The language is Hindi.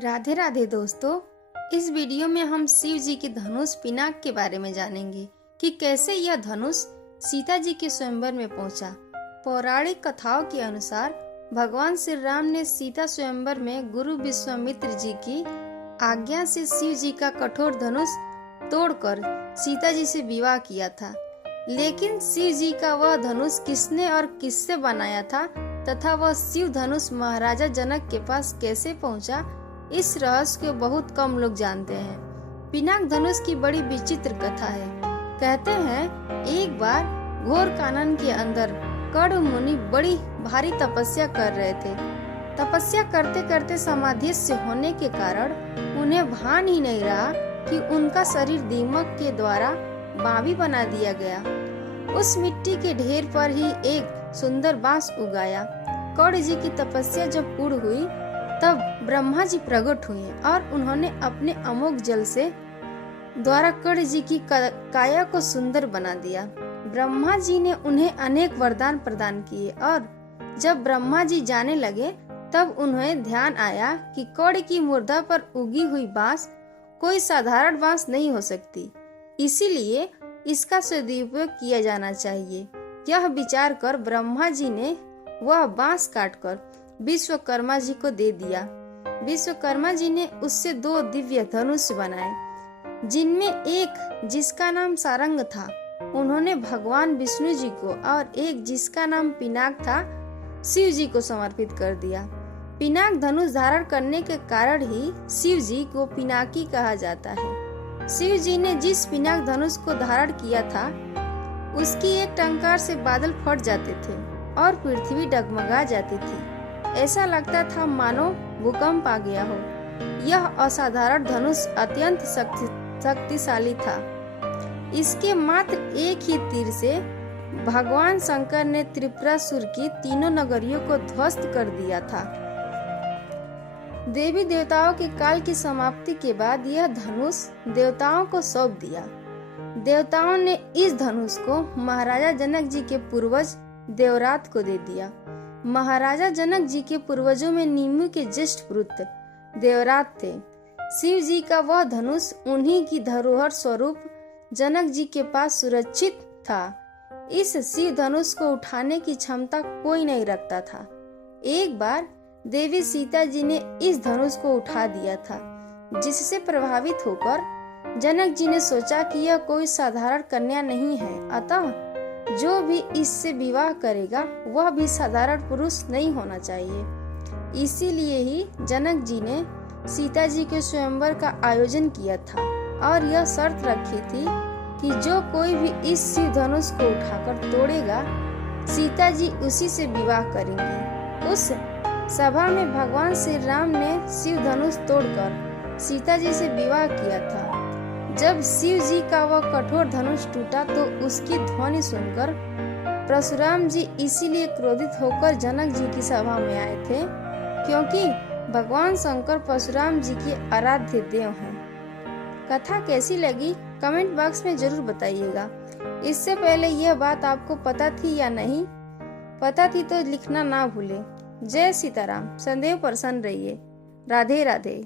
राधे राधे दोस्तों, इस वीडियो में हम शिव जी के धनुष पिनाक के बारे में जानेंगे कि कैसे यह धनुष सीता जी के स्वयंवर में पहुंचा। पौराणिक कथाओं के अनुसार भगवान श्री राम ने सीता स्वयंवर में गुरु विश्वामित्र जी की आज्ञा से शिव जी का कठोर धनुष तोड़कर सीता जी से विवाह किया था। लेकिन शिव जी का वह धनुष किसने और किससे बनाया था तथा वह शिव धनुष महाराजा जनक के पास कैसे पहुंचा, इस रहस्य को बहुत कम लोग जानते हैं। पिनाक धनुष की बड़ी विचित्र कथा है। कहते हैं एक बार घोर कानन के अंदर कड़ मुनि बड़ी भारी तपस्या कर रहे थे। तपस्या करते करते समाधिस्थ होने के कारण उन्हें भान ही नहीं रहा कि उनका शरीर दीमक के द्वारा बावी बना दिया गया। उस मिट्टी के ढेर पर ही एक सुंदर बांस उगाया। कौड़ जी की तपस्या जब पूर्ण हुई तब ब्रह्मा जी प्रकट हुए और उन्होंने अपने अमोघ जल से द्वारा कौड़ जी की काया को सुंदर बना दिया। ब्रह्मा जी ने उन्हें अनेक वरदान प्रदान किए और जब ब्रह्मा जी जाने लगे तब उन्हें ध्यान आया कि कौड़ की मुर्दा पर उगी हुई बांस कोई साधारण बांस नहीं हो सकती, इसीलिए इसका सदुपयोग किया जाना चाहिए। यह विचार कर ब्रह्मा जी ने वह बांस काटकर विश्वकर्मा जी को दे दिया। विश्वकर्मा जी ने उससे 2 दिव्य धनुष बनाए, जिनमें एक जिसका नाम सारंग था उन्होंने भगवान विष्णु जी को और एक जिसका नाम पिनाक था शिव जी को समर्पित कर दिया। पिनाक धनुष धारण करने के कारण ही शिव जी को पिनाकी कहा जाता है। शिव जी ने जिस पिनाक धनुष को धारण किया था उसकी एक टंकार से बादल फट जाते थे और पृथ्वी डगमगा जाती थी। ऐसा लगता था मानो भूकंप आ गया हो। यह असाधारण धनुष अत्यंत शक्तिशाली था। इसके मात्र एक ही तीर से भगवान शंकर ने त्रिपुरासुर की 3 नगरियों को ध्वस्त कर दिया था। देवी देवताओं के काल की समाप्ति के बाद यह धनुष देवताओं को सौंप दिया। देवताओं ने इस धनुष को महाराजा जनक जी के पूर्वज देवरात को दे दिया। महाराजा जनक जी के पूर्वजों में नीमू के ज्येष्ठ पुत्र देवरात थे। शिव जी का वह धनुष उन्हीं की धरोहर स्वरूप जनक जी के पास सुरक्षित था। इस शिव धनुष को उठाने की क्षमता कोई नहीं रखता था। एक बार देवी सीता जी ने इस धनुष को उठा दिया था, जिससे प्रभावित होकर जनक जी ने सोचा कि यह कोई साधारण कन्या नहीं है, अतः जो भी इससे विवाह करेगा वह भी साधारण पुरुष नहीं होना चाहिए। इसीलिए ही जनक जी ने सीता जी के स्वयंवर का आयोजन किया था और यह शर्त रखी थी कि जो कोई भी इस शिव धनुष को उठाकर तोड़ेगा सीता जी उसी से विवाह करेंगी। उस सभा में भगवान श्री राम ने शिव धनुष तोड़कर सीता जी से विवाह किया था। जब शिव जी का वह कठोर धनुष टूटा तो उसकी ध्वनि सुनकर परशुराम जी इसीलिए क्रोधित होकर जनक जी की सभा में आए थे, क्योंकि भगवान शंकर परशुराम जी के आराध्य देव हैं। कथा कैसी लगी कमेंट बॉक्स में जरूर बताइएगा। इससे पहले यह बात आपको पता थी या नहीं पता थी तो लिखना ना भूलें। जय सीताराम। सदैव प्रसन्न रहिए। राधे राधे।